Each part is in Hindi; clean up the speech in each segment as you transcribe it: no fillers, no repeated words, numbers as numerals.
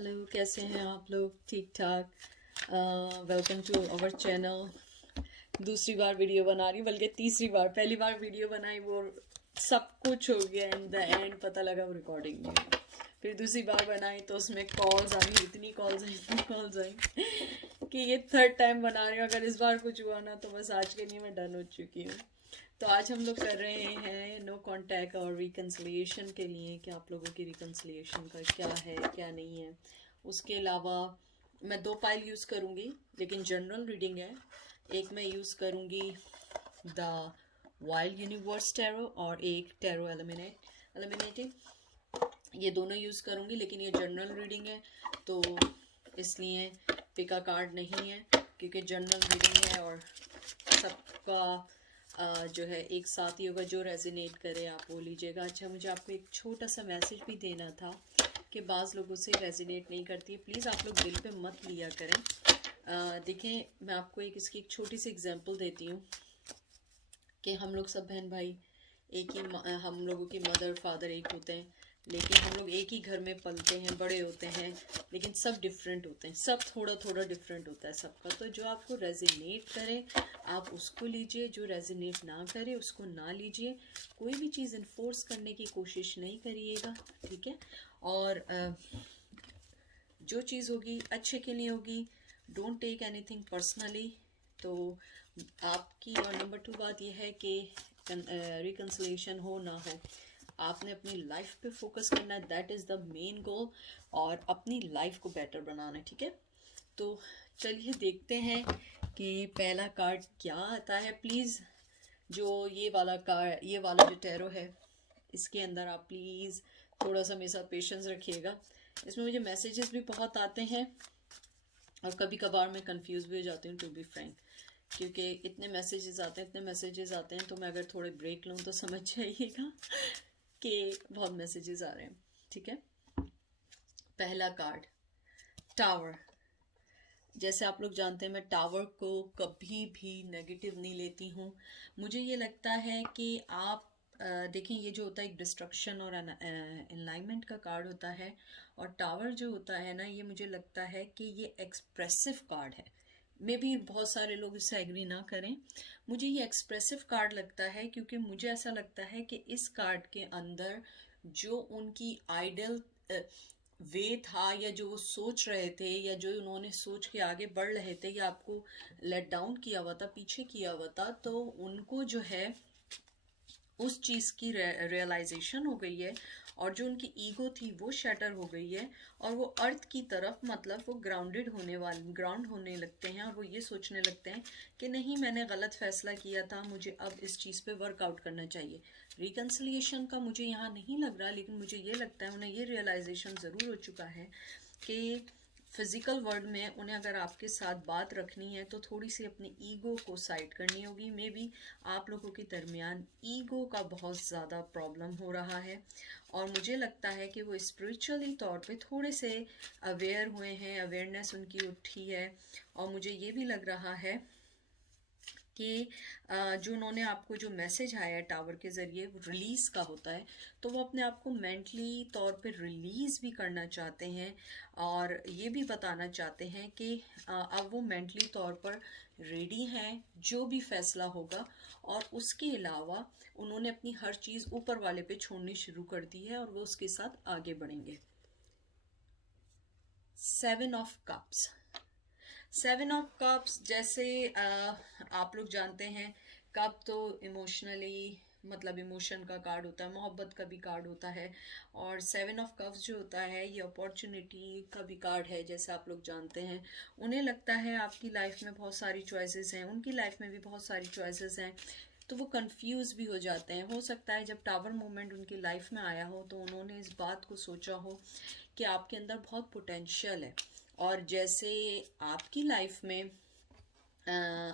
हेलो, कैसे हैं आप लोग? ठीक ठाक। Welcome to our channel. दूसरी बार वीडियो बना रही हूँ, बल्कि तीसरी बार। पहली बार वीडियो बनाई, वो सब कुछ हो गया, इन द एंड पता लगा वो रिकॉर्डिंग नहीं हुई। फिर दूसरी बार बनाई तो उसमें कॉल्स आई, इतनी कॉल्स आई कि ये थर्ड टाइम बना रही हूँ। अगर इस बार कुछ हुआ ना तो बस आज के लिए मैं डन हो चुकी हूँ। तो आज हम लोग कर रहे हैं नो कांटेक्ट और रिकन्सिलिएशन के लिए कि आप लोगों की रिकन्सिलिएशन का क्या है क्या नहीं है। उसके अलावा मैं 2 फाइल यूज़ करूँगी, लेकिन जनरल रीडिंग है। एक मैं यूज़ करूँगी द वाइल्ड यूनिवर्स टैरो और एक टैरो एलिमिनेटिव। ये दोनों यूज़ करूँगी, लेकिन ये जनरल रीडिंग है तो इसलिए पिका कार्ड नहीं है, क्योंकि जनरल रीडिंग है और सबका जो है एक साथ ही होगा। जो रेजिनेट करे आप वो लीजिएगा। अच्छा, मुझे आपको एक छोटा सा मैसेज भी देना था कि बाज़ लोगों से रेजिनेट नहीं करती है। प्लीज़ आप लोग दिल पे मत लिया करें। देखें, मैं आपको इसकी एक छोटी सी एग्जांपल देती हूँ कि हम लोग सब बहन भाई एक ही, हम लोगों की मदर फादर एक होते हैं, लेकिन हम लोग एक ही घर में पलते हैं, बड़े होते हैं, लेकिन सब डिफरेंट होते हैं। सब थोड़ा थोड़ा डिफरेंट होता है सबका। तो जो आपको रेजिनेट करे आप उसको लीजिए, जो रेजिनेट ना करे उसको ना लीजिए। कोई भी चीज़ इन्फोर्स करने की कोशिश नहीं करिएगा, ठीक है? और जो चीज़ होगी अच्छे के लिए होगी। Don't take anything personally. तो आपकी और नंबर 2 बात यह है कि रिकन्सिलिएशन हो ना हो, आपने अपनी लाइफ पे फोकस करना है। That is the main goal, और अपनी लाइफ को बेटर बनाना है, ठीक है? तो चलिए देखते हैं कि पहला कार्ड क्या आता है। प्लीज़ जो ये वाला कार्ड, ये वाला जो टैरो है, इसके अंदर आप प्लीज़ थोड़ा सा मेरे साथ पेशेंस रखिएगा। इसमें मुझे मैसेजेस भी बहुत आते हैं और कभी कभार मैं कंफ्यूज भी हो जाती हूँ, टू बी फ्रैंक, क्योंकि इतने मैसेजेस आते हैं तो मैं अगर थोड़े ब्रेक लूँ तो समझ जाइएगा कि बहुत मैसेजेस आ रहे हैं, ठीक है? पहला कार्ड टावर। जैसे आप लोग जानते हैं, मैं टावर को कभी भी नेगेटिव नहीं लेती हूँ। मुझे ये लगता है कि आप देखें, ये जो होता है एक डिस्ट्रक्शन और अलाइनमेंट का कार्ड होता है, और टावर जो होता है ना, ये मुझे लगता है कि ये एक्सप्रेसिव कार्ड है। मे भी बहुत सारे लोग इससे एग्री ना करें, मुझे ये एक्सप्रेसिव कार्ड लगता है, क्योंकि मुझे ऐसा लगता है कि इस कार्ड के अंदर जो उनकी आइडल वे था, या जो वो सोच रहे थे, या जो उन्होंने सोच के आगे बढ़ रहे थे, या आपको लेट डाउन किया हुआ था, पीछे किया हुआ था, तो उनको जो है उस चीज़ की रियलाइजेशन हो गई है, और जो उनकी ईगो थी वो शैटर हो गई है, और वो अर्थ की तरफ, मतलब वो ग्राउंड होने लगते हैं, और वो ये सोचने लगते हैं कि नहीं, मैंने गलत फैसला किया था, मुझे अब इस चीज़ पे वर्कआउट करना चाहिए। रिकन्सिलिएशन का मुझे यहाँ नहीं लग रहा, लेकिन मुझे ये लगता है उन्हें ये रियलाइजेशन ज़रूर हो चुका है कि फिजिकल वर्ल्ड में उन्हें अगर आपके साथ बात रखनी है तो थोड़ी सी अपनी ईगो को साइड करनी होगी। मे बी आप लोगों के दरमियान ईगो का बहुत ज़्यादा प्रॉब्लम हो रहा है, और मुझे लगता है कि वो स्पिरिचुअली तौर पे थोड़े से अवेयर हुए हैं, अवेयरनेस उनकी उठी है। और मुझे ये भी लग रहा है कि जो उन्होंने आपको जो मैसेज आया है टावर के ज़रिए, वो रिलीज़ का होता है, तो वो अपने आप को मेंटली तौर पे रिलीज़ भी करना चाहते हैं, और ये भी बताना चाहते हैं कि अब वो मेंटली तौर पर रेडी हैं जो भी फैसला होगा। और उसके अलावा उन्होंने अपनी हर चीज़ ऊपर वाले पे छोड़नी शुरू कर दी है, और वो उसके साथ आगे बढ़ेंगे। 7 ऑफ कप्स। 7 ऑफ कप्स, जैसे आप लोग जानते हैं, कप तो इमोशनली, मतलब इमोशन का कार्ड होता है, मोहब्बत का भी कार्ड होता है। और 7 ऑफ कप्स जो होता है ये अपॉर्चुनिटी का भी कार्ड है, जैसे आप लोग जानते हैं। उन्हें लगता है आपकी लाइफ में बहुत सारी चॉइसेस हैं, उनकी लाइफ में भी बहुत सारी चॉइसेस हैं, तो वो कंफ्यूज भी हो जाते हैं। हो सकता है जब टावर मोमेंट उनकी लाइफ में आया हो तो उन्होंने इस बात को सोचा हो कि आपके अंदर बहुत पोटेंशियल है, और जैसे आपकी लाइफ में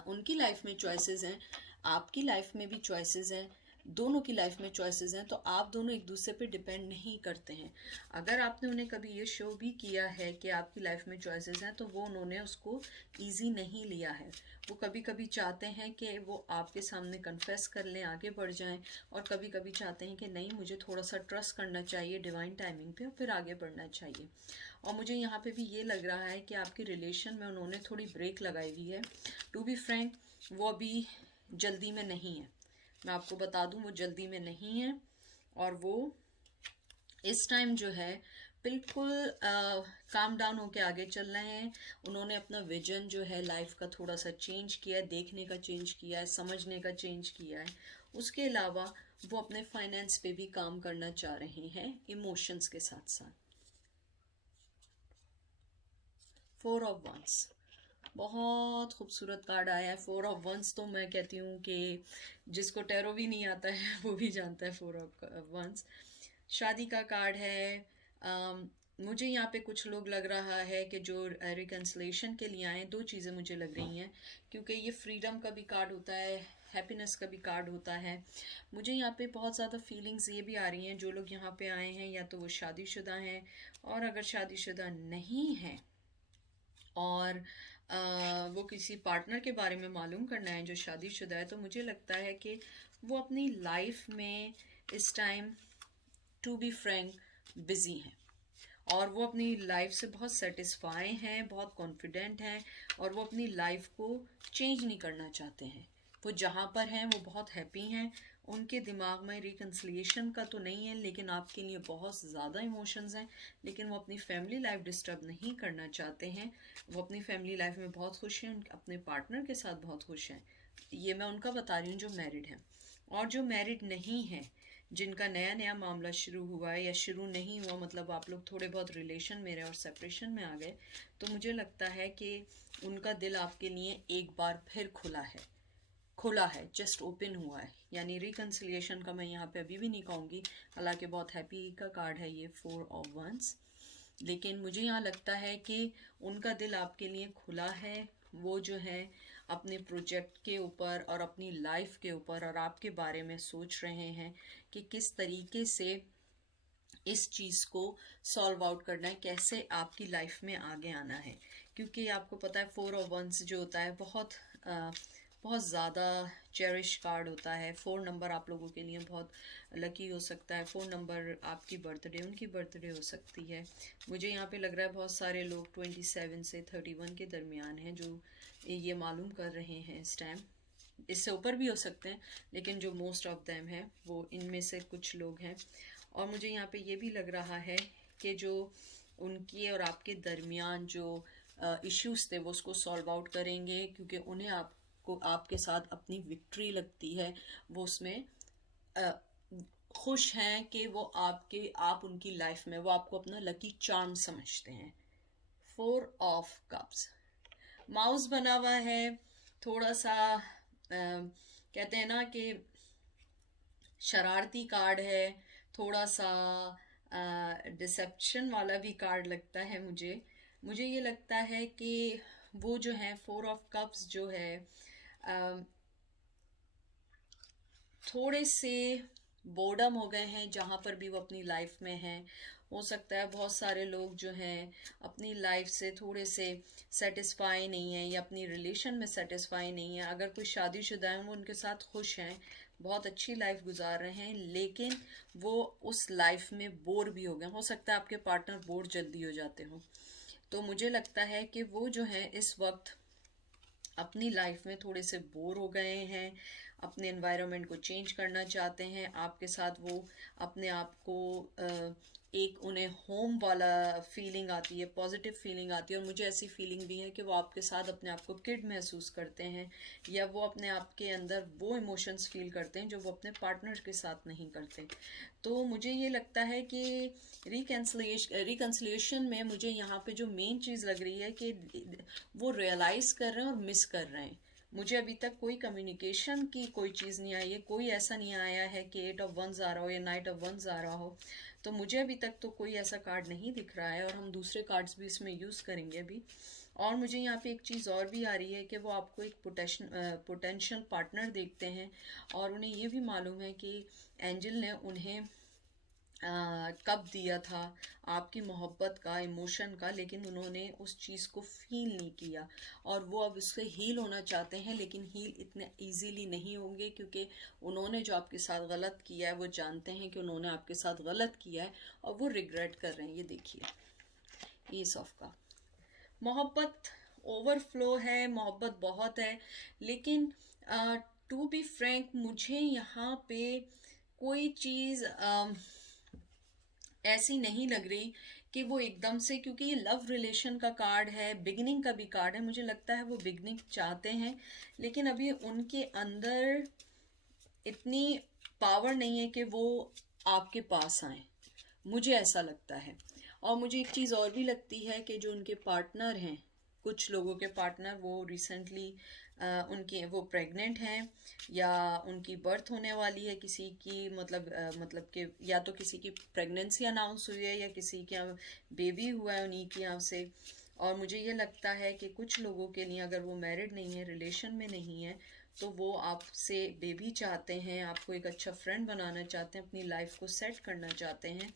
उनकी लाइफ में चॉइसेस हैं, आपकी लाइफ में भी चॉइसेस हैं, दोनों की लाइफ में चॉइसेस हैं, तो आप दोनों एक दूसरे पे डिपेंड नहीं करते हैं। अगर आपने उन्हें कभी ये शो भी किया है कि आपकी लाइफ में चॉइसेस हैं, तो वो उन्होंने उसको ईजी नहीं लिया है। वो कभी कभी चाहते हैं कि वो आपके सामने कन्फेस कर लें, आगे बढ़ जाएं, और कभी कभी चाहते हैं कि नहीं, मुझे थोड़ा सा ट्रस्ट करना चाहिए डिवाइन टाइमिंग पे और फिर आगे बढ़ना चाहिए। और मुझे यहाँ पे भी ये लग रहा है कि आपकी रिलेशन में उन्होंने थोड़ी ब्रेक लगाई हुई है। टू बी फ्रैंक, वो अभी जल्दी में नहीं है, मैं आपको बता दूं, वो जल्दी में नहीं है। और वो इस टाइम जो है बिल्कुल काम डाउन होके आगे चल रहे हैं। उन्होंने अपना विजन जो है लाइफ का थोड़ा सा चेंज किया है, देखने का चेंज किया है, समझने का चेंज किया है। उसके अलावा वो अपने फाइनेंस पे भी काम करना चाह रहे हैं इमोशंस के साथ साथ। 4 ऑफ वंस, बहुत खूबसूरत कार्ड आया है। 4 ऑफ वंस तो मैं कहती हूँ कि जिसको टैरो भी नहीं आता है वो भी जानता है 4 ऑफ वंस। शादी का कार्ड है। मुझे यहाँ पे कुछ लोग लग रहा है कि जो रिकन्सिलेशन के लिए आए, दो चीज़ें मुझे लग रही हैं, क्योंकि ये फ्रीडम का भी कार्ड होता है, हैप्पीनेस का भी कार्ड होता है। मुझे यहाँ पे बहुत ज़्यादा फीलिंग्स ये भी आ रही हैं, जो लोग यहाँ पे आए हैं या तो वो शादीशुदा हैं, और अगर शादीशुदा नहीं हैं और वो किसी पार्टनर के बारे में मालूम करना है जो शादीशुदा है, तो मुझे लगता है कि वो अपनी लाइफ में इस time to be frank busy हैं, और वो अपनी लाइफ से बहुत सेटिस्फाई हैं, बहुत कॉन्फिडेंट हैं, और वो अपनी लाइफ को चेंज नहीं करना चाहते हैं। वो जहाँ पर हैं वो बहुत हैप्पी हैं। उनके दिमाग में रिकन्सिलिएशन का तो नहीं है, लेकिन आपके लिए बहुत ज़्यादा इमोशंस हैं। लेकिन वो अपनी फैमिली लाइफ डिस्टर्ब नहीं करना चाहते हैं। वो अपनी फैमिली लाइफ में बहुत खुश हैं, अपने पार्टनर के साथ बहुत खुश हैं। ये मैं उनका बता रही हूँ जो मैरिड हैं। और जो मैरिड नहीं है, जिनका नया नया मामला शुरू हुआ है या शुरू नहीं हुआ, मतलब आप लोग थोड़े बहुत रिलेशन में रहे और सेपरेशन में आ गए, तो मुझे लगता है कि उनका दिल आपके लिए एक बार फिर खुला है, जस्ट ओपन हुआ है। यानी रिकन्सिलिएशन का मैं यहाँ पे अभी भी नहीं कहूँगी, हालांकि बहुत हैप्पी का कार्ड है ये 4 ऑफ वंस। लेकिन मुझे यहाँ लगता है कि उनका दिल आपके लिए खुला है। वो जो है अपने प्रोजेक्ट के ऊपर और अपनी लाइफ के ऊपर और आपके बारे में सोच रहे हैं कि किस तरीके से इस चीज़ को सॉल्व आउट करना है, कैसे आपकी लाइफ में आगे आना है। क्योंकि आपको पता है 4 ऑफ वंस जो होता है बहुत ज़्यादा चेरिश कार्ड होता है। 4 नंबर आप लोगों के लिए बहुत लकी हो सकता है। 4 नंबर आपकी बर्थडे, उनकी बर्थडे हो सकती है। मुझे यहाँ पे लग रहा है बहुत सारे लोग 27 से 31 के दरमियान हैं जो ये मालूम कर रहे हैं इस टाइम। इससे ऊपर भी हो सकते हैं, लेकिन जो मोस्ट ऑफ देम है वो इनमें से कुछ लोग हैं। और मुझे यहाँ पे ये भी लग रहा है कि जो उनकी और आपके दरमियान जो इश्यूज थे वो उसको सॉल्व आउट करेंगे, क्योंकि उन्हें आपको आपके साथ अपनी विक्ट्री लगती है। वो उसमें खुश हैं कि वो आप उनकी लाइफ में, वो आपको अपना लकी चार्म समझते हैं। 4 ऑफ कप्स, माउस बना हुआ है, थोड़ा सा कहते हैं ना कि शरारती कार्ड है, थोड़ा सा डिसेप्शन वाला भी कार्ड लगता है मुझे ये लगता है कि वो जो है 4 ऑफ कप्स जो है थोड़े से बोर्डम हो गए हैं जहाँ पर भी वो अपनी लाइफ में हैं। हो सकता है बहुत सारे लोग जो हैं अपनी लाइफ से थोड़े से सेटिस्फाई नहीं है या अपनी रिलेशन में सेटिस्फाई नहीं है। अगर कोई शादीशुदा है वो उनके साथ खुश हैं, बहुत अच्छी लाइफ गुजार रहे हैं, लेकिन वो उस लाइफ में बोर भी हो गए। हो सकता है आपके पार्टनर बोर जल्दी हो जाते हों। तो मुझे लगता है कि वो जो है इस वक्त अपनी लाइफ में थोड़े से बोर हो गए हैं, अपने एनवायरनमेंट को चेंज करना चाहते हैं। आपके साथ वो अपने आप को एक उन्हें होम वाला फीलिंग आती है, पॉजिटिव फीलिंग आती है। और मुझे ऐसी फीलिंग भी है कि वो आपके साथ अपने आप को किड महसूस करते हैं, या वो अपने आप के अंदर वो इमोशंस फील करते हैं जो वो अपने पार्टनर के साथ नहीं करते। तो मुझे ये लगता है कि रिकन्सिलिएशन में मुझे यहाँ पे जो मेन चीज़ लग रही है कि वो रियलाइज़ कर रहे हैं और मिस कर रहे हैं। मुझे अभी तक कोई कम्युनिकेशन की कोई चीज़ नहीं आई है, कोई ऐसा नहीं आया है कि 8 ऑफ वंस आ रहा हो या नाइट ऑफ वंस आ रहा हो। तो मुझे अभी तक तो कोई ऐसा कार्ड नहीं दिख रहा है, और हम दूसरे कार्ड्स भी इसमें यूज़ करेंगे अभी। और मुझे यहाँ पे एक चीज़ और भी आ रही है कि वो आपको एक पोटेंशियल पार्टनर देखते हैं, और उन्हें ये भी मालूम है कि एंजल ने उन्हें कब दिया था आपकी मोहब्बत का, इमोशन का, लेकिन उन्होंने उस चीज़ को फील नहीं किया, और वो अब इससे हील होना चाहते हैं, लेकिन हील इतने इजीली नहीं होंगे, क्योंकि उन्होंने जो आपके साथ गलत किया है वो जानते हैं कि उन्होंने आपके साथ गलत किया है, और वो रिग्रेट कर रहे हैं। ये देखिए एस ऑफ का मोहब्बत ओवरफ्लो है, मोहब्बत बहुत है, लेकिन टू बी फ्रैंक मुझे यहाँ पे कोई चीज़ ऐसी नहीं लग रही कि वो एकदम से, क्योंकि ये लव रिलेशन का कार्ड है, बिगनिंग का भी कार्ड है, मुझे लगता है वो बिगनिंग चाहते हैं, लेकिन अभी उनके अंदर इतनी पावर नहीं है कि वो आपके पास आए, मुझे ऐसा लगता है। और मुझे एक चीज़ और भी लगती है कि जो उनके पार्टनर हैं, कुछ लोगों के पार्टनर, वो रिसेंटली उनके वो प्रेग्नेंट हैं, या उनकी बर्थ होने वाली है किसी की, मतलब कि या तो किसी की प्रेगनेंसी अनाउंस हुई है, या किसी के यहाँ बेबी हुआ है उन्हीं के यहाँ से। और मुझे ये लगता है कि कुछ लोगों के लिए, अगर वो मैरिड नहीं है, रिलेशन में नहीं है, तो वो आपसे बेबी चाहते हैं, आपको एक अच्छा फ्रेंड बनाना चाहते हैं, अपनी लाइफ को सेट करना चाहते हैं।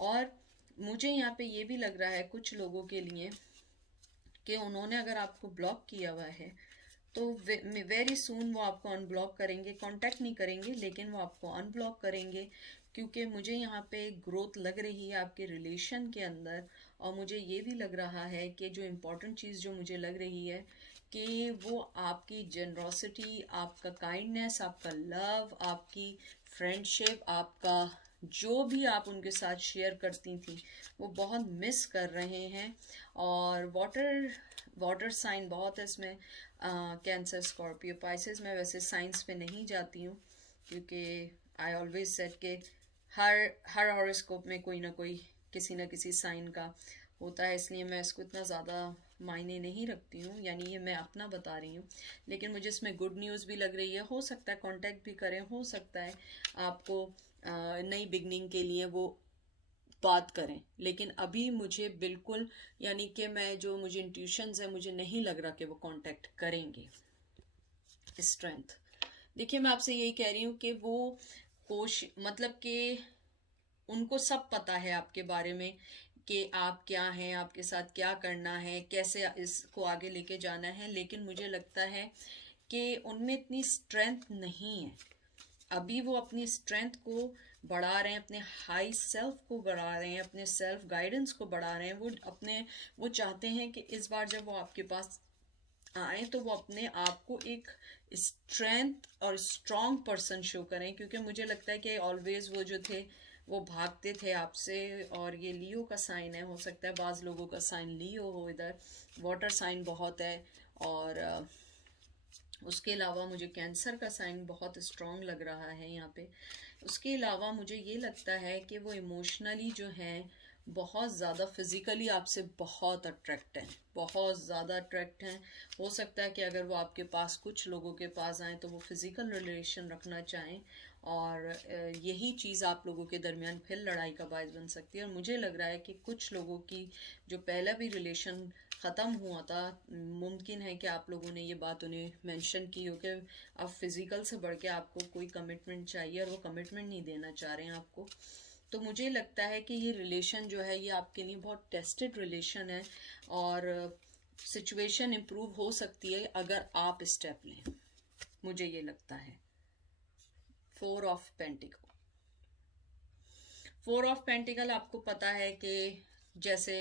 और मुझे यहाँ पे ये भी लग रहा है कुछ लोगों के लिए कि उन्होंने अगर आपको ब्लॉक किया हुआ है, तो वेरी सून वो आपको अनब्लॉक करेंगे, कांटेक्ट नहीं करेंगे, लेकिन वो आपको अनब्लॉक करेंगे, क्योंकि मुझे यहाँ पे ग्रोथ लग रही है आपके रिलेशन के अंदर। और मुझे ये भी लग रहा है कि जो इम्पोर्टेंट चीज़ जो मुझे लग रही है कि वो आपकी जनरोसिटी, आपका काइंडनेस, आपका लव, आपकी फ्रेंडशिप, आपका जो भी आप उनके साथ शेयर करती थी, वो बहुत मिस कर रहे हैं। और वाटर साइन बहुत है इसमें, कैंसर, स्कॉर्पियो, पाइसेस। मैं वैसे साइंस पे नहीं जाती हूँ, क्योंकि आई ऑलवेज सेड कि हर हॉरोस्कोप में कोई ना कोई किसी न किसी साइन का होता है, इसलिए मैं इसको इतना ज़्यादा मायने नहीं रखती हूँ, यानी ये मैं अपना बता रही हूँ। लेकिन मुझे इसमें गुड न्यूज़ भी लग रही है, हो सकता है कांटेक्ट भी करें, हो सकता है आपको नई बिगनिंग के लिए वो बात करें, लेकिन अभी मुझे बिल्कुल, यानी कि मैं जो मुझे इंट्यूशंस है, मुझे नहीं लग रहा कि वो कांटेक्ट करेंगे। स्ट्रेंथ देखिए, मैं आपसे यही कह रही हूँ कि वो मतलब कि उनको सब पता है आपके बारे में, कि आप क्या हैं, आपके साथ क्या करना है, कैसे इसको आगे लेके जाना है, लेकिन मुझे लगता है कि उनमें इतनी स्ट्रेंथ नहीं है। अभी वो अपनी स्ट्रेंथ को बढ़ा रहे हैं, अपने हाई सेल्फ को बढ़ा रहे हैं, अपने सेल्फ गाइडेंस को बढ़ा रहे हैं। वो चाहते हैं कि इस बार जब वो आपके पास आए, तो वो अपने आप को एक स्ट्रेंथ और स्ट्रॉन्ग पर्सन शो करें, क्योंकि मुझे लगता है कि ऑलवेज वो जो थे वो भागते थे आपसे। और ये लियो का साइन है, हो सकता है बाज़ लोगों का साइन लियो हो, इधर वाटर साइन बहुत है। और उसके अलावा मुझे कैंसर का साइन बहुत स्ट्रॉन्ग लग रहा है यहाँ पे। उसके अलावा मुझे ये लगता है कि वो इमोशनली जो हैं बहुत ज़्यादा, फिज़िकली आपसे बहुत अट्रैक्ट हैं, बहुत ज़्यादा अट्रैक्ट हैं। हो सकता है कि अगर वो आपके पास, कुछ लोगों के पास आएँ, तो वो फिज़िकल रिलेशन रखना चाहें, और यही चीज़ आप लोगों के दरमियान फिर लड़ाई का बायस बन सकती है। और मुझे लग रहा है कि कुछ लोगों की जो पहला भी रिलेशन ख़त्म हुआ था, मुमकिन है कि आप लोगों ने ये बात उन्हें मेंशन की हो कि अब फिज़िकल से बढ़ के आपको कोई कमिटमेंट चाहिए, और वो कमिटमेंट नहीं देना चाह रहे हैं आपको। तो मुझे लगता है कि ये रिलेशन जो है, ये आपके लिए बहुत टेस्टेड रिलेशन है, और सिचुएशन इम्प्रूव हो सकती है अगर आप स्टेप लें, मुझे ये लगता है। 4 ऑफ पेंटिकल, 4 ऑफ पेंटिकल आपको पता है कि जैसे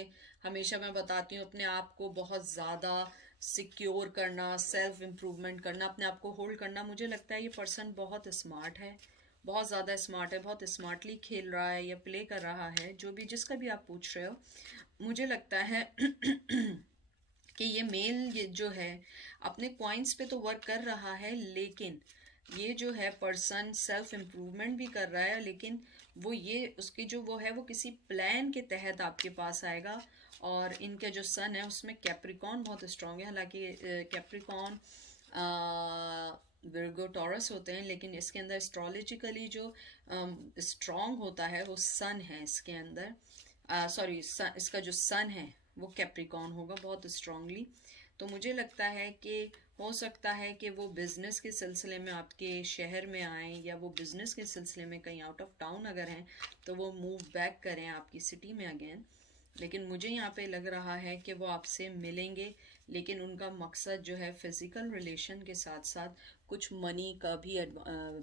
हमेशा मैं बताती हूँ, अपने आप को बहुत ज़्यादा सिक्योर करना, सेल्फ इम्प्रूवमेंट करना, अपने आप को होल्ड करना। मुझे लगता है ये पर्सन बहुत स्मार्ट है, बहुत ज़्यादा स्मार्ट है, बहुत स्मार्टली खेल रहा है या प्ले कर रहा है, जो भी जिसका भी आप पूछ रहे हो। मुझे लगता है कि ये मेल, ये जो है अपने पॉइंट्स पे तो वर्क कर रहा है, लेकिन ये जो है पर्सन सेल्फ इम्प्रूवमेंट भी कर रहा है, लेकिन वो ये उसकी जो वो है, वो किसी प्लान के तहत आपके पास आएगा। और इनका जो सन है उसमें कैप्रिकॉन बहुत स्ट्रांग है, हालांकि कैप्रिकॉन विर्गो टॉरस होते हैं, लेकिन इसके अंदर एस्ट्रोलॉजिकली जो स्ट्रॉन्ग होता है वो सन है इसके अंदर। सॉरी, इसका जो सन है वो कैप्रिकॉर्न होगा बहुत स्ट्रांगली। तो मुझे लगता है कि हो सकता है कि वो बिजनेस के सिलसिले में आपके शहर में आए, या वो बिजनेस के सिलसिले में कहीं आउट ऑफ टाउन अगर हैं तो वो मूव बैक करें आपकी सिटी में अगेन। लेकिन मुझे यहाँ पे लग रहा है कि वो आपसे मिलेंगे, लेकिन उनका मकसद जो है फिजिकल रिलेशन के साथ साथ कुछ मनी का भी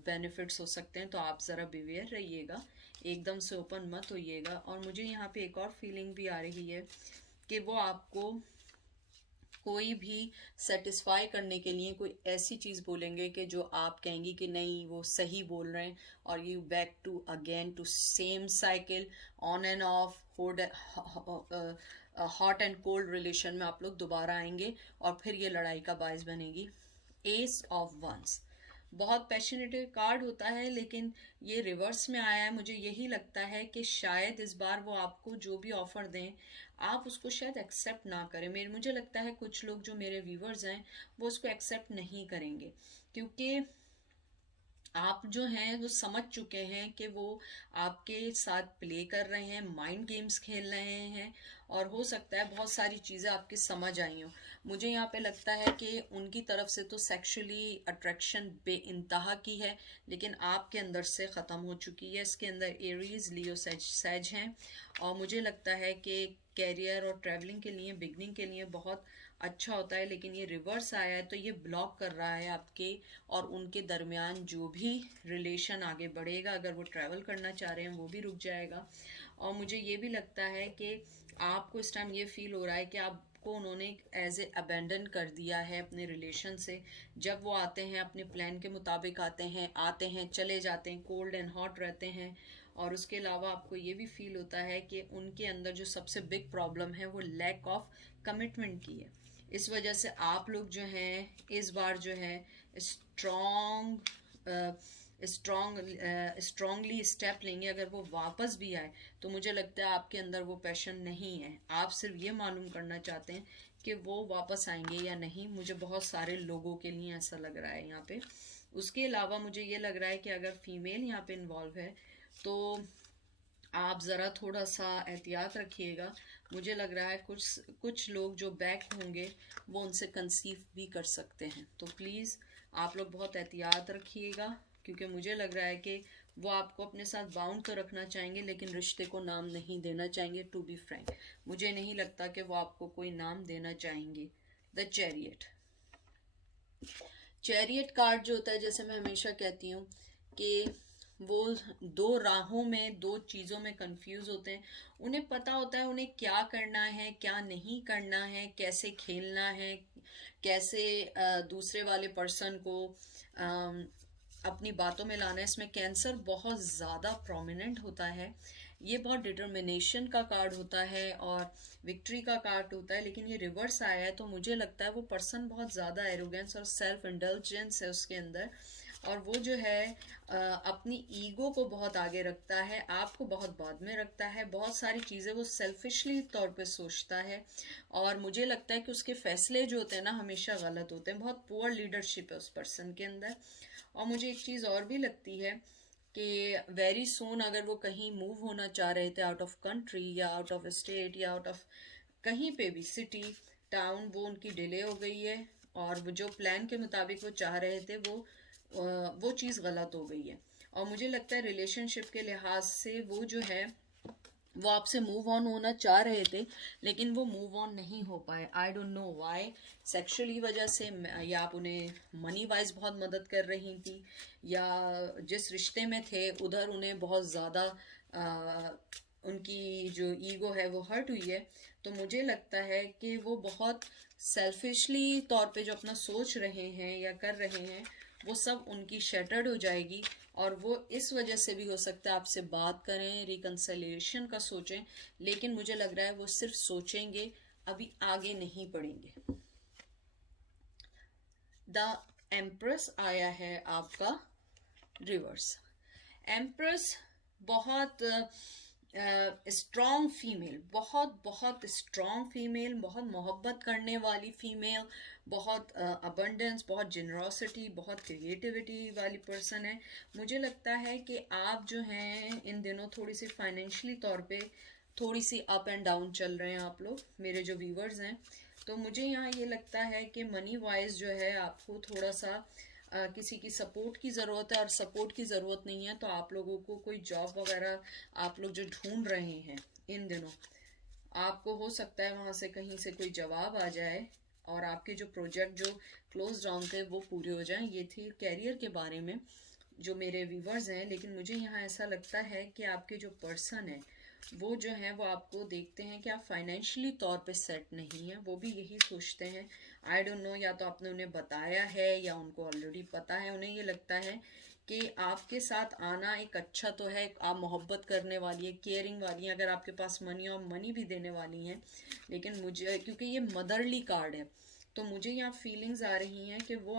बेनिफिट्स हो सकते हैं। तो आप ज़रा बिवेयर रहिएगा, एकदम से ओपन मत होइएगा। और मुझे यहाँ पे एक और फीलिंग भी आ रही है कि वो आपको कोई भी सेटिस्फाई करने के लिए कोई ऐसी चीज़ बोलेंगे कि जो आप कहेंगी कि नहीं वो सही बोल रहे हैं, और you back to again to same cycle on and off hot and cold relation में आप लोग दोबारा आएंगे, और फिर ये लड़ाई का बायस बनेगी। एस ऑफ वंस बहुत पैशनेटिव कार्ड होता है, लेकिन ये रिवर्स में आया है। मुझे यही लगता है कि शायद इस बार वो आपको जो भी ऑफर दें आप उसको शायद एक्सेप्ट ना करें। मुझे लगता है कुछ लोग जो मेरे व्यूवर्स हैं वो उसको एक्सेप्ट नहीं करेंगे, क्योंकि आप जो हैं वो समझ चुके हैं कि वो आपके साथ प्ले कर रहे हैं, माइंड गेम्स खेल रहे हैं, और हो सकता है बहुत सारी चीज़ें आपकी समझ आई हों। मुझे यहाँ पे लगता है कि उनकी तरफ से तो सेक्सुअली अट्रैक्शन बेइंतहा की है, लेकिन आपके अंदर से ख़त्म हो चुकी है। इसके अंदर एरीज, लियो, सैज हैं, और मुझे लगता है कि कैरियर और ट्रैवलिंग के लिए, बिगनिंग के लिए बहुत अच्छा होता है। लेकिन ये रिवर्स आया है तो ये ब्लॉक कर रहा है आपके और उनके दरमियान जो भी रिलेशन आगे बढ़ेगा। अगर वो ट्रैवल करना चाह रहे हैं वो भी रुक जाएगा। और मुझे ये भी लगता है कि आपको इस टाइम ये फील हो रहा है कि आपको उन्होंने एज ए अबेंडन कर दिया है अपने रिलेशन से। जब वो आते हैं अपने प्लान के मुताबिक आते हैं चले जाते हैं, कोल्ड एंड हॉट रहते हैं। और उसके अलावा आपको ये भी फील होता है कि उनके अंदर जो सबसे बिग प्रॉब्लम है वो लैक ऑफ कमिटमेंट की है। इस वजह से आप लोग जो हैं इस बार जो है स्ट्रॉन्गली स्टेप लेंगे। अगर वो वापस भी आए तो मुझे लगता है आपके अंदर वो पैशन नहीं है, आप सिर्फ ये मालूम करना चाहते हैं कि वो वापस आएंगे या नहीं। मुझे बहुत सारे लोगों के लिए ऐसा लग रहा है यहाँ पे। उसके अलावा मुझे ये लग रहा है कि अगर फीमेल यहाँ पे इन्वॉल्व है तो आप ज़रा थोड़ा सा एहतियात रखिएगा। मुझे लग रहा है कुछ लोग जो बैक होंगे वो उनसे कंसीव भी कर सकते हैं। तो प्लीज़ आप लोग बहुत एहतियात रखिएगा, क्योंकि मुझे लग रहा है कि वो आपको अपने साथ बाउंड तो रखना चाहेंगे, लेकिन रिश्ते को नाम नहीं देना चाहेंगे। टू बी फ्रैंक, मुझे नहीं लगता कि वो आपको कोई नाम देना चाहेंगे। द चैरियट कार्ड जो होता है, जैसे मैं हमेशा कहती हूँ कि वो दो राहों में, दो चीज़ों में कंफ्यूज होते हैं। उन्हें पता होता है उन्हें क्या करना है, क्या नहीं करना है, कैसे खेलना है, कैसे दूसरे वाले पर्सन को अपनी बातों में लाना है। इसमें कैंसर बहुत ज़्यादा प्रोमिनेंट होता है। ये बहुत डिटर्मिनेशन का कार्ड होता है और विक्ट्री का कार्ड होता है, लेकिन ये रिवर्स आया है तो मुझे लगता है वो पर्सन बहुत ज़्यादा एरोगेंस और सेल्फ इंडल्जेंस है उसके अंदर, और वो जो है अपनी ईगो को बहुत आगे रखता है, आपको बहुत बाद में रखता है। बहुत सारी चीज़ें वो सेल्फिशली तौर पे सोचता है, और मुझे लगता है कि उसके फैसले जो होते हैं ना हमेशा गलत होते हैं। बहुत पुअर लीडरशिप है उस पर्सन के अंदर। और मुझे एक चीज़ और भी लगती है कि वेरी सून अगर वो कहीं मूव होना चाह रहे थे आउट ऑफ कंट्री या आउट ऑफ स्टेट या आउट ऑफ कहीं पे भी सिटी टाउन, वो उनकी डिले हो गई है, और वो जो प्लान के मुताबिक वो चाह रहे थे वो चीज़ गलत हो गई है। और मुझे लगता है रिलेशनशिप के लिहाज से वो जो है वो आपसे मूव ऑन होना चाह रहे थे, लेकिन वो मूव ऑन नहीं हो पाए। I don't know why, sexually वजह से, या आप उन्हें मनी वाइज बहुत मदद कर रही थी, या जिस रिश्ते में थे उधर उन्हें बहुत ज़्यादा उनकी जो ईगो है वो हर्ट हुई है। तो मुझे लगता है कि वो बहुत सेल्फिशली तौर पे जो अपना सोच रहे हैं या कर रहे हैं वो सब उनकी शैटर्ड हो जाएगी, और वो इस वजह से भी हो सकता है आपसे बात करें, रिकंसिलिएशन का सोचें, लेकिन मुझे लग रहा है वो सिर्फ सोचेंगे, अभी आगे नहीं बढ़ेंगे। द एम्प्रेस आया है आपका रिवर्स। एम्प्रेस बहुत स्ट्रॉन्ग फीमेल, बहुत बहुत स्ट्रॉन्ग फीमेल, बहुत मोहब्बत करने वाली फीमेल, बहुत अबंडेंस, बहुत जेनरोसिटी, बहुत क्रिएटिविटी वाली पर्सन है। मुझे लगता है कि आप जो हैं इन दिनों थोड़ी सी फाइनेंशियली तौर पे थोड़ी सी अप एंड डाउन चल रहे हैं आप लोग, मेरे जो व्यूवर्स हैं। तो मुझे यहाँ ये लगता है कि मनी वाइज जो है आपको थोड़ा सा किसी की सपोर्ट की ज़रूरत है, और सपोर्ट की ज़रूरत नहीं है तो आप लोगों को कोई जॉब वगैरह आप लोग जो ढूंढ रहे हैं इन दिनों, आपको हो सकता है वहाँ से कहीं से कोई जवाब आ जाए और आपके जो प्रोजेक्ट जो क्लोज डाउन थे वो पूरे हो जाएं। ये थी कैरियर के बारे में जो मेरे व्यूवर्स हैं। लेकिन मुझे यहाँ ऐसा लगता है कि आपके जो पर्सन है वो जो है वो आपको देखते हैं कि आप फाइनेंशियली तौर पे सेट नहीं है, वो भी यही सोचते हैं। आई डोंट नो, या तो आपने उन्हें बताया है या उनको ऑलरेडी पता है। उन्हें ये लगता है कि आपके साथ आना एक अच्छा तो है, आप मोहब्बत करने वाली है, केयरिंग वाली है, अगर आपके पास मनी और मनी भी देने वाली हैं। लेकिन मुझे क्योंकि ये मदरली कार्ड है तो मुझे यहाँ फीलिंग्स आ रही हैं कि वो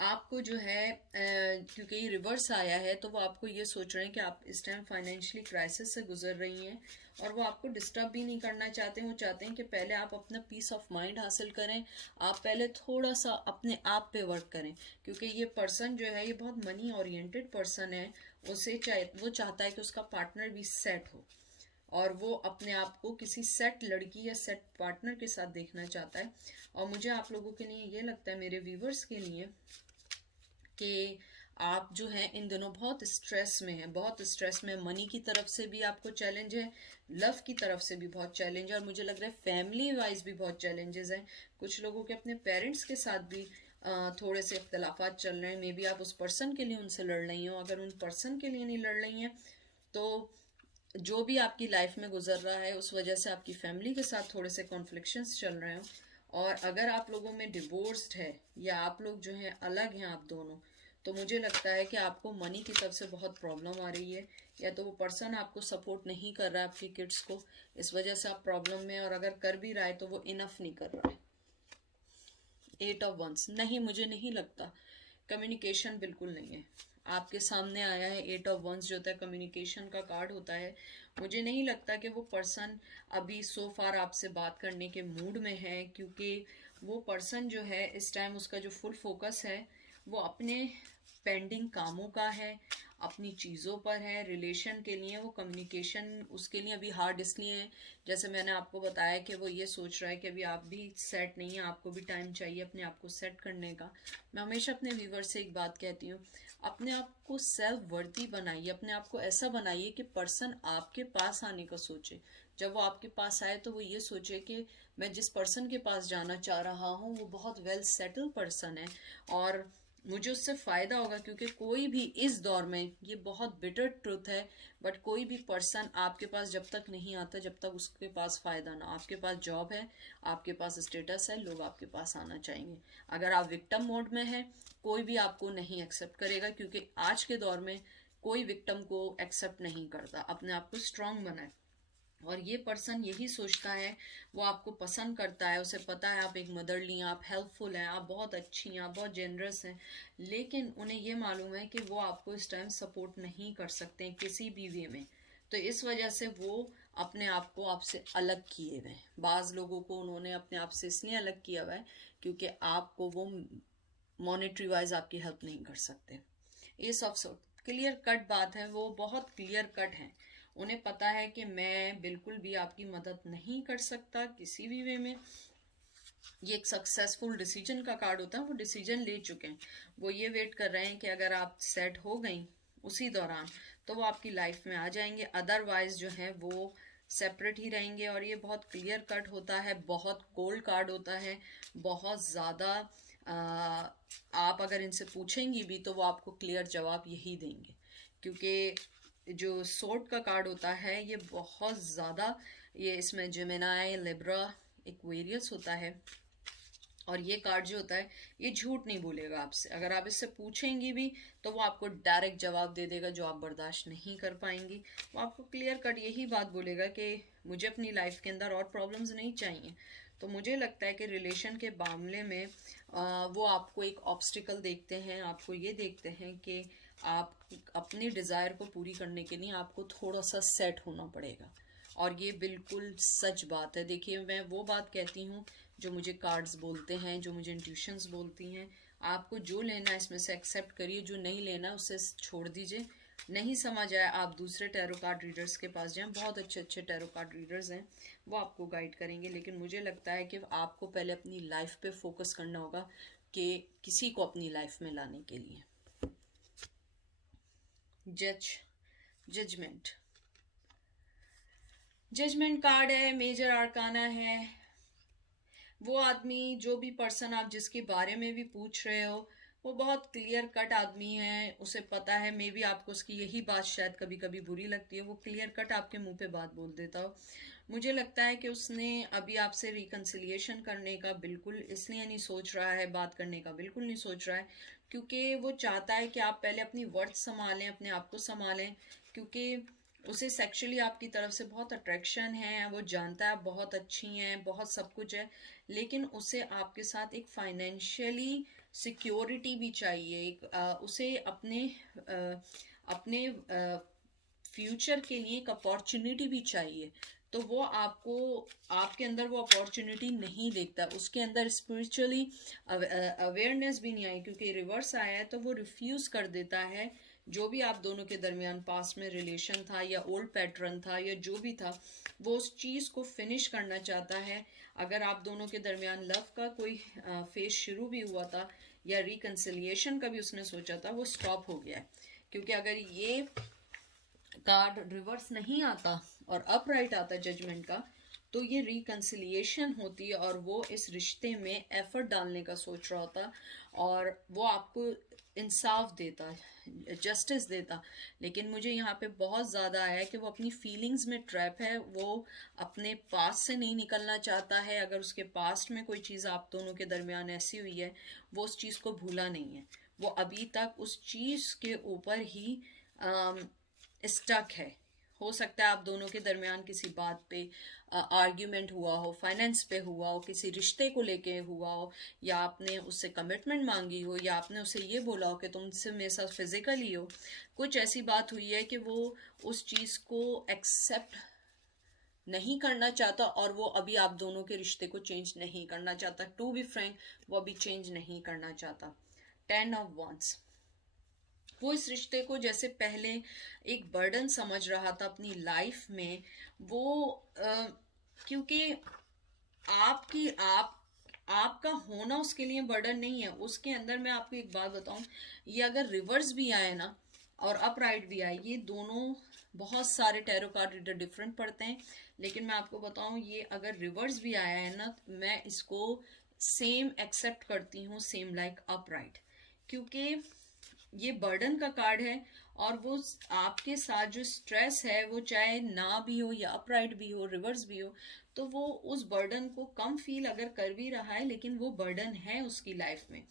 आपको जो है क्योंकि ये रिवर्स आया है तो वो आपको ये सोच रहे हैं कि आप इस टाइम फाइनेंशियली क्राइसिस से गुजर रही हैं, और वो आपको डिस्टर्ब भी नहीं करना चाहते। वो चाहते हैं कि पहले आप अपना पीस ऑफ माइंड हासिल करें, आप पहले थोड़ा सा अपने आप पे वर्क करें। क्योंकि ये पर्सन जो है ये बहुत मनी ओरिएंटेड पर्सन है। वो चाहता है कि उसका पार्टनर भी सेट हो, और वो अपने आप को किसी सेट लड़की या सेट पार्टनर के साथ देखना चाहता है। और मुझे आप लोगों के लिए ये लगता है, मेरे व्यूवर्स के लिए, कि आप जो हैं इन दिनों बहुत स्ट्रेस में हैं, बहुत स्ट्रेस में। मनी की तरफ से भी आपको चैलेंज है, लव की तरफ से भी बहुत चैलेंज है, और मुझे लग रहा है फैमिली वाइज भी बहुत चैलेंजेस हैं। कुछ लोगों के अपने पेरेंट्स के साथ भी थोड़े से इख्तलाफात चल रहे हैं। मे बी आप उस पर्सन के लिए उनसे लड़ रही हो, अगर उन पर्सन के लिए नहीं लड़ रही हैं तो जो भी आपकी लाइफ में गुजर रहा है उस वजह से आपकी फैमिली के साथ थोड़े से कॉन्फ्लिक्शंस चल रहे हो। और अगर आप लोगों में डिवोर्स्ड है या आप लोग जो हैं अलग हैं आप दोनों, तो मुझे लगता है कि आपको मनी की तरफ से बहुत प्रॉब्लम आ रही है, या तो वो पर्सन आपको सपोर्ट नहीं कर रहा है आपके किड्स को, इस वजह से आप प्रॉब्लम में, और अगर कर भी रहा है तो वो इनफ नहीं कर रहा है। 8 ऑफ वंस नहीं, मुझे नहीं लगता। कम्युनिकेशन बिल्कुल नहीं है। आपके सामने आया है 8 ऑफ वंस जो होता है कम्युनिकेशन का कार्ड होता है। मुझे नहीं लगता कि वो पर्सन अभी सो फार आपसे बात करने के मूड में है, क्योंकि वो पर्सन जो है इस टाइम उसका जो फुल फोकस है वो अपने पेंडिंग कामों का है, अपनी चीज़ों पर है। रिलेशन के लिए वो कम्युनिकेशन उसके लिए अभी हार्ड इसलिए है, जैसे मैंने आपको बताया कि वो ये सोच रहा है कि अभी आप भी सेट नहीं है, आपको भी टाइम चाहिए अपने आप को सेट करने का। मैं हमेशा अपने व्यूवर से एक बात कहती हूँ, अपने आप को सेल्फ वर्दी बनाइए, अपने आप को ऐसा बनाइए कि पर्सन आपके पास आने का सोचे। जब वो आपके पास आए तो वो ये सोचे कि मैं जिस पर्सन के पास जाना चाह रहा हूँ वो बहुत वेल सेटल पर्सन है और मुझे उससे फ़ायदा होगा। क्योंकि कोई भी इस दौर में, ये बहुत बिटर ट्रुथ है, बट कोई भी पर्सन आपके पास जब तक नहीं आता जब तक उसके पास फ़ायदा ना। आपके पास जॉब है, आपके पास स्टेटस है, लोग आपके पास आना चाहेंगे। अगर आप विक्टिम मोड में हैं कोई भी आपको नहीं एक्सेप्ट करेगा, क्योंकि आज के दौर में कोई विक्टिम को एक्सेप्ट नहीं करता। अपने आप को स्ट्रांग बनाए, और ये पर्सन यही सोचता है, वो आपको पसंद करता है, उसे पता है आप एक मदरली हैं, आप हेल्पफुल हैं, आप बहुत अच्छी हैं, आप बहुत जेनरस हैं। लेकिन उन्हें ये मालूम है कि वो आपको इस टाइम सपोर्ट नहीं कर सकते हैं किसी भी वे में। तो इस वजह से वो अपने आप को आपसे अलग किए हुए हैं। बाज़ लोगों को उन्होंने अपने आप से इसलिए अलग किया हुआ है क्योंकि आपको वो मॉनेटरी वाइज आपकी हेल्प नहीं कर सकते। ये सब क्लियर कट बात है, वो बहुत क्लियर कट है। उन्हें पता है कि मैं बिल्कुल भी आपकी मदद नहीं कर सकता किसी भी वे में। ये एक सक्सेसफुल डिसीजन का कार्ड होता है, वो डिसीजन ले चुके हैं। वो ये वेट कर रहे हैं कि अगर आप सेट हो गई उसी दौरान तो वो आपकी लाइफ में आ जाएंगे, अदरवाइज जो है वो सेपरेट ही रहेंगे। और ये बहुत क्लियर कट होता है, बहुत कोल्ड कार्ड होता है, बहुत ज़्यादा आप अगर इनसे पूछेंगी भी तो वो आपको क्लियर जवाब यही देंगे। क्योंकि जो सोर्ड का कार्ड होता है ये बहुत ज़्यादा, ये इसमें जेमिनाई, लिब्रा, एक्वेरियस होता है। और ये कार्ड जो होता है ये झूठ नहीं बोलेगा आपसे। अगर आप इससे पूछेंगी भी तो वो आपको डायरेक्ट जवाब दे देगा जो आप बर्दाश्त नहीं कर पाएंगी। वो आपको क्लियर कट यही बात बोलेगा कि मुझे अपनी लाइफ के अंदर और प्रॉब्लम्स नहीं चाहिए। तो मुझे लगता है कि रिलेशन के मामले में वो आपको एक ऑब्स्टिकल देखते हैं, आपको ये देखते हैं कि आप अपने डिज़ायर को पूरी करने के लिए आपको थोड़ा सा सेट होना पड़ेगा। और ये बिल्कुल सच बात है। देखिए, मैं वो बात कहती हूँ जो मुझे कार्ड्स बोलते हैं, जो मुझे इंट्यूशंस बोलती हैं। आपको जो लेना है इसमें से एक्सेप्ट करिए, जो नहीं लेना उसे छोड़ दीजिए। नहीं समझ आया आप दूसरे टैरो कार्ड रीडर्स के पास जाएं, बहुत अच्छे अच्छे टैरो कार्ड रीडर्स हैं, वो आपको गाइड करेंगे। लेकिन मुझे लगता है कि आपको पहले अपनी लाइफ पे फोकस करना होगा कि किसी को अपनी लाइफ में लाने के लिए। जजमेंट कार्ड है, मेजर आर्काना है। वो आदमी, जो भी पर्सन आप जिसके बारे में भी पूछ रहे हो, वो बहुत क्लियर कट आदमी है। उसे पता है, मे बी आपको उसकी यही बात शायद कभी कभी बुरी लगती है, वो क्लियर कट आपके मुंह पे बात बोल देता हो। मुझे लगता है कि उसने अभी आपसे रिकन्सिलिएशन करने का बिल्कुल इसलिए नहीं सोच रहा है, बात करने का बिल्कुल नहीं सोच रहा है, क्योंकि वो चाहता है कि आप पहले अपनी वर्थ संभालें, अपने आप को संभालें। क्योंकि उसे सेक्सुअली आपकी तरफ से बहुत अट्रैक्शन है, वो जानता है आप बहुत अच्छी हैं, बहुत सब कुछ है, लेकिन उसे आपके साथ एक फाइनेंशियली सिक्योरिटी भी चाहिए। उसे अपने फ्यूचर के लिए एक अपॉर्चुनिटी भी चाहिए। तो वो आपको, आपके अंदर वो अपॉर्चुनिटी नहीं देखता, उसके अंदर स्पिरिचुअली अवेयरनेस भी नहीं आई, क्योंकि रिवर्स आया है तो वो रिफ्यूज कर देता है। जो भी आप दोनों के दरमियान पास्ट में रिलेशन था या ओल्ड पैटर्न था या जो भी था, वो उस चीज को फिनिश करना चाहता है। अगर आप दोनों के दरमियान लव का कोई फेज शुरू भी हुआ था या रिकन्सिलिएशन का भी उसने सोचा था, वो स्टॉप हो गया है। क्योंकि अगर ये कार्ड रिवर्स नहीं आता और अपराइट आता जजमेंट का, तो ये रिकन्सिलिएशन होती और वो इस रिश्ते में एफर्ट डालने का सोच रहा होता और वो आपको इंसाफ देता, जस्टिस देता। लेकिन मुझे यहाँ पे बहुत ज़्यादा आया है कि वो अपनी फीलिंग्स में ट्रैप है, वो अपने पास्ट से नहीं निकलना चाहता है। अगर उसके पास्ट में कोई चीज़ आप दोनों के दरमियान ऐसी हुई है, वो उस चीज़ को भूला नहीं है, वो अभी तक उस चीज़ के ऊपर ही स्टक है। हो सकता है आप दोनों के दरमियान किसी बात पे आर्ग्यूमेंट हुआ हो, फाइनेंस पे हुआ हो, किसी रिश्ते को लेके हुआ हो, या आपने उससे कमिटमेंट मांगी हो, या आपने उसे ये बोला हो कि तुमसे मेरे साथ फिजिकली हो। कुछ ऐसी बात हुई है कि वो उस चीज़ को एक्सेप्ट नहीं करना चाहता और वो अभी आप दोनों के रिश्ते को चेंज नहीं करना चाहता। टू बी फ्रैंक, वो अभी चेंज नहीं करना चाहता। 10 ऑफ वॉन्ड्स, वो इस रिश्ते को जैसे पहले एक बर्डन समझ रहा था अपनी लाइफ में। वो क्योंकि आपका होना उसके लिए बर्डन नहीं है। उसके अंदर, मैं आपको एक बात बताऊं, ये अगर रिवर्स भी आए ना और अपराइट भी आए, ये दोनों, बहुत सारे टैरो कार्ड रीडर डिफरेंट पढ़ते हैं, लेकिन मैं आपको बताऊं, ये अगर रिवर्स भी आया है ना, मैं इसको सेम एक्सेप्ट करती हूँ, सेम लाइक अपराइट, क्योंकि ये बर्डन का कार्ड है। और वो आपके साथ जो स्ट्रेस है, वो चाहे ना भी हो या अपराइट भी हो, रिवर्स भी हो, तो वो उस बर्डन को कम फील अगर कर भी रहा है, लेकिन वो बर्डन है उसकी लाइफ में।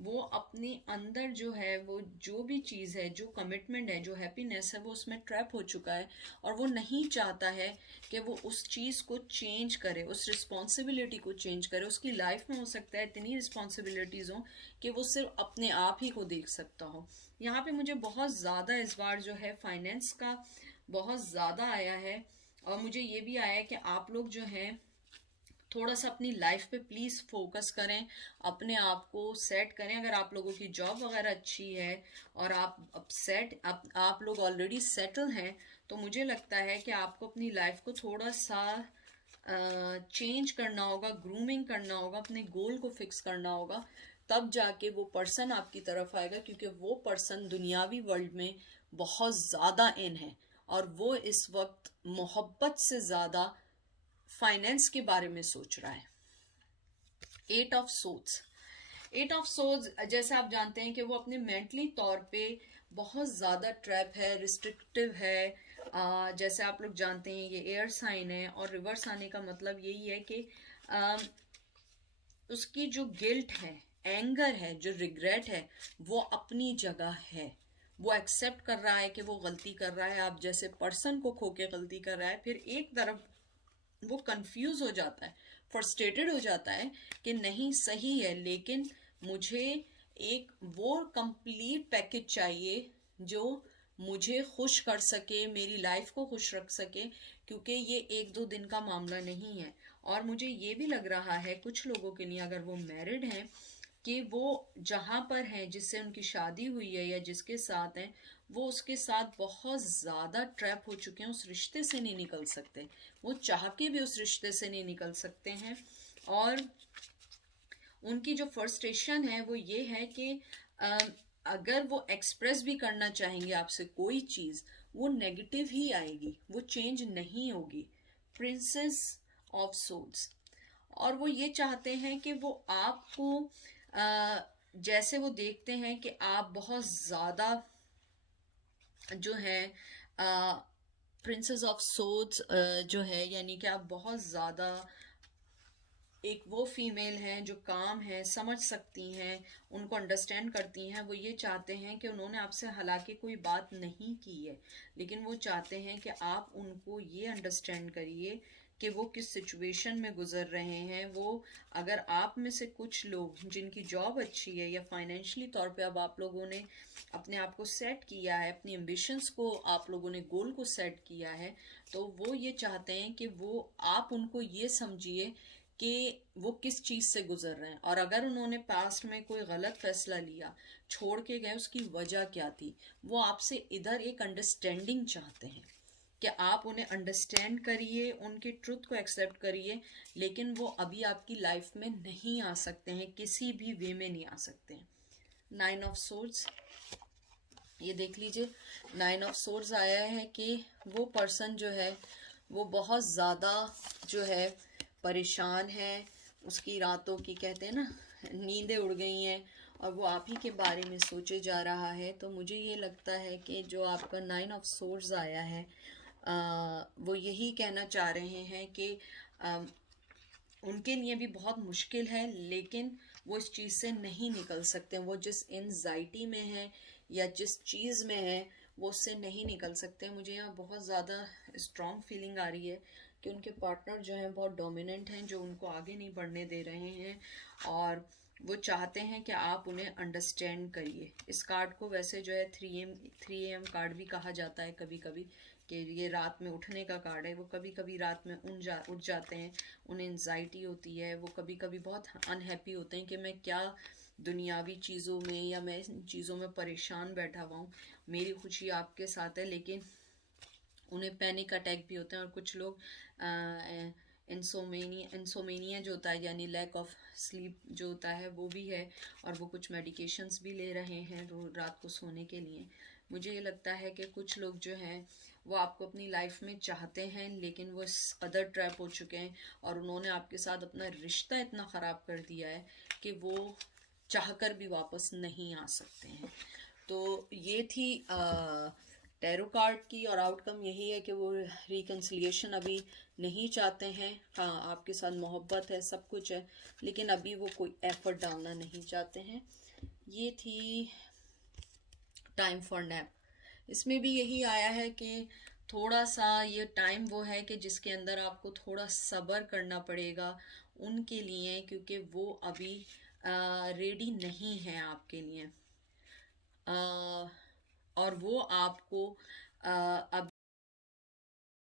वो अपने अंदर जो है, वो जो भी चीज़ है, जो कमिटमेंट है, जो हैप्पीनेस है, वो उसमें ट्रैप हो चुका है और वो नहीं चाहता है कि वो उस चीज़ को चेंज करे, उस रिस्पॉन्सिबिलिटी को चेंज करे। उसकी लाइफ में हो सकता है इतनी रिस्पॉन्सिबिलिटीज़ हों कि वो सिर्फ अपने आप ही को देख सकता हो। यहाँ पे मुझे बहुत ज़्यादा इस बार जो है फाइनेंस का बहुत ज़्यादा आया है, और मुझे ये भी आया है कि आप लोग जो हैं थोड़ा सा अपनी लाइफ पे प्लीज़ फोकस करें, अपने आप को सेट करें। अगर आप लोगों की जॉब वगैरह अच्छी है और आप लोग ऑलरेडी सेटल हैं, तो मुझे लगता है कि आपको अपनी लाइफ को थोड़ा सा चेंज करना होगा, ग्रूमिंग करना होगा, अपने गोल को फिक्स करना होगा, तब जाके वो पर्सन आपकी तरफ आएगा। क्योंकि वो पर्सन दुनियावी वर्ल्ड में बहुत ज़्यादा इन है और वो इस वक्त मोहब्बत से ज़्यादा फाइनेंस के बारे में सोच रहा है। 8 ऑफ सोर्ड्स, जैसे आप जानते हैं कि वो अपने मेंटली तौर पे बहुत ज़्यादा ट्रैप है, रिस्ट्रिक्टिव है। जैसे आप लोग जानते हैं ये एयर साइन है, और रिवर्स आने का मतलब यही है कि उसकी जो गिल्ट है, एंगर है, जो रिग्रेट है, वो अपनी जगह है। वो एक्सेप्ट कर रहा है कि वो गलती कर रहा है, आप जैसे पर्सन को खो के गलती कर रहा है। फिर एक तरफ वो कंफ्यूज हो जाता है, फ्रस्ट्रेटेड हो जाता है कि नहीं सही है, लेकिन मुझे एक वो कंप्लीट पैकेज चाहिए जो मुझे खुश कर सके, मेरी लाइफ को खुश रख सके, क्योंकि ये 1-2 दिन का मामला नहीं है। और मुझे ये भी लग रहा है कुछ लोगों के लिए, अगर वो मैरिड हैं, कि वो जहाँ पर हैं, जिससे उनकी शादी हुई है या जिसके साथ हैं, वो उसके साथ बहुत ज़्यादा ट्रैप हो चुके हैं, उस रिश्ते से नहीं निकल सकते, वो चाह के भी उस रिश्ते से नहीं निकल सकते हैं। और उनकी जो फ्रस्ट्रेशन है वो ये है कि अगर वो एक्सप्रेस भी करना चाहेंगे आपसे कोई चीज़, वो नेगेटिव ही आएगी, वो चेंज नहीं होगी। Princess of souls. और वो ये चाहते हैं कि वो आपको जैसे वो देखते हैं कि आप बहुत ज़्यादा जो है प्रिंसेस ऑफ सोल्स जो है, यानी कि आप बहुत ज़्यादा एक वो फीमेल हैं जो काम है, समझ सकती हैं, उनको अंडरस्टैंड करती हैं। वो ये चाहते हैं कि उन्होंने आपसे हालांकि कोई बात नहीं की है, लेकिन वो चाहते हैं कि आप उनको ये अंडरस्टैंड करिए कि वो किस सिचुएशन में गुजर रहे हैं। वो अगर आप में से कुछ लोग जिनकी जॉब अच्छी है या फाइनेंशियली तौर पे अब आप लोगों ने अपने आप को सेट किया है, अपनी एम्बिशंस को आप लोगों ने गोल को सेट किया है, तो वो ये चाहते हैं कि वो आप उनको ये समझिए कि वो किस चीज़ से गुजर रहे हैं। और अगर उन्होंने पास्ट में कोई गलत फैसला लिया, छोड़ के गए, उसकी वजह क्या थी, वो आपसे इधर एक अंडरस्टैंडिंग चाहते हैं कि आप उन्हें अंडरस्टैंड करिए, उनके ट्रुथ को एक्सेप्ट करिए। लेकिन वो अभी आपकी लाइफ में नहीं आ सकते हैं, किसी भी वे में नहीं आ सकते हैं। 9 ऑफ सोर्ड्स, ये देख लीजिए, 9 ऑफ सोर्ड्स आया है कि वो पर्सन जो है वो बहुत ज़्यादा जो है परेशान है, उसकी रातों की कहते हैं ना नींदें उड़ गई हैं, और वो आप ही के बारे में सोचे जा रहा है। तो मुझे ये लगता है कि जो आपका 9 ऑफ सोर्ड्स आया है वो यही कहना चाह रहे हैं कि उनके लिए भी बहुत मुश्किल है, लेकिन वो इस चीज़ से नहीं निकल सकते। वो जिस एंजाइटी में है या जिस चीज़ में है वो उससे नहीं निकल सकते। मुझे यहाँ बहुत ज़्यादा स्ट्रॉन्ग फीलिंग आ रही है कि उनके पार्टनर जो हैं बहुत डोमिनेंट हैं, जो उनको आगे नहीं बढ़ने दे रहे हैं, और वो चाहते हैं कि आप उन्हें अंडरस्टैंड करिए। इस कार्ड को वैसे जो है 3 AM कार्ड भी कहा जाता है कभी कभी, कि ये रात में उठने का कार्ड है। वो कभी कभी रात में उठ जाते हैं, उन्हें एंजाइटी होती है, वो कभी कभी बहुत अनहैप्पी होते हैं कि मैं क्या दुनियावी चीज़ों में या मैं इन चीज़ों में परेशान बैठा हुआ हूँ, मेरी खुशी आपके साथ है। लेकिन उन्हें पैनिक अटैक भी होते हैं, और कुछ लोग इंसोमेनिया जो होता है, यानी लैक ऑफ स्लीप जो होता है, वो भी है, और वो कुछ मेडिकेशंस भी ले रहे हैं रात को सोने के लिए। मुझे ये लगता है कि कुछ लोग जो हैं वो आपको अपनी लाइफ में चाहते हैं, लेकिन वो इस कदर ट्रैप हो चुके हैं, और उन्होंने आपके साथ अपना रिश्ता इतना ख़राब कर दिया है कि वो चाहकर भी वापस नहीं आ सकते हैं। तो ये थी टैरो कार्ड की, और आउटकम यही है कि वो रिकन्सिलिएशन अभी नहीं चाहते हैं। हाँ, आपके साथ मोहब्बत है, सब कुछ है, लेकिन अभी वो कोई एफर्ट डालना नहीं चाहते हैं। ये थी टाइम फॉर नैप। इसमें भी यही आया है कि थोड़ा सा ये टाइम वो है कि जिसके अंदर आपको थोड़ा सब्र करना पड़ेगा उनके लिए, क्योंकि वो अभी रेडी नहीं है आपके लिए, और वो आपको अब